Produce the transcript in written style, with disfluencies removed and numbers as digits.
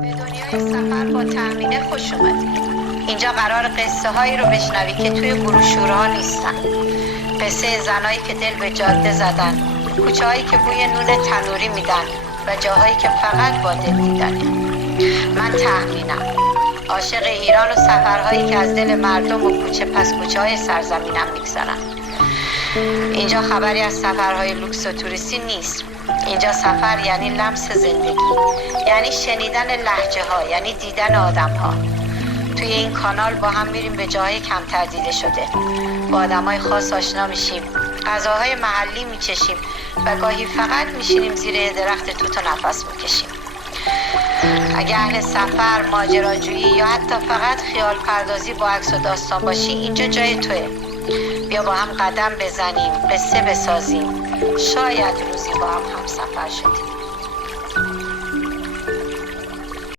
به دنیای سفر با تأمینه خوش اومدی. اینجا قرار قصه هایی رو بشنوی که توی بروشورها نیستن. قصه زنایی که دل به جاده زدن، کوچه هایی که بوی نون تنوری میدن و جاهایی که فقط با دل دیدنه. من تأمینم، عاشق ایران و سفرهایی که از دل مردم و کوچه پس کوچه های سرزمینم میگذرن. اینجا خبری از سفرهای لوکس و توریستی نیست. اینجا سفر یعنی لمس زندگی، یعنی شنیدن لهجه ها، یعنی دیدن آدم ها. توی این کانال با هم میریم به جاهای کمتر دیده شده، با آدمای خاص آشنا میشیم، غذاهای محلی میچشیم و گاهی فقط میشینیم زیر یه درخت توت و نفس میکشیم. اگه اهل سفر، ماجراجویی یا حتی فقط خیال پردازی با عکس و داستان باشی، اینجا جای توه. بیا با هم قدم بزنیم، قصه بسازیم، شاید روزی با هم همسفر شدیم.